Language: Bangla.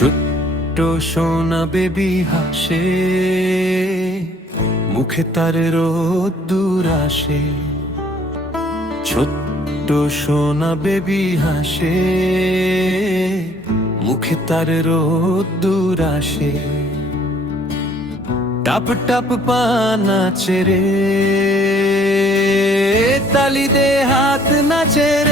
ছোট্ট সোনা বেবি হাসে, মুখে তার রোদ্দুর আসে। ছোট্ট সোনা বেবি হাসে, মুখে তার রোদ্দুর আসে। টাপ টাপ পা নাচে রে, তালি দে হাত নাচে রে।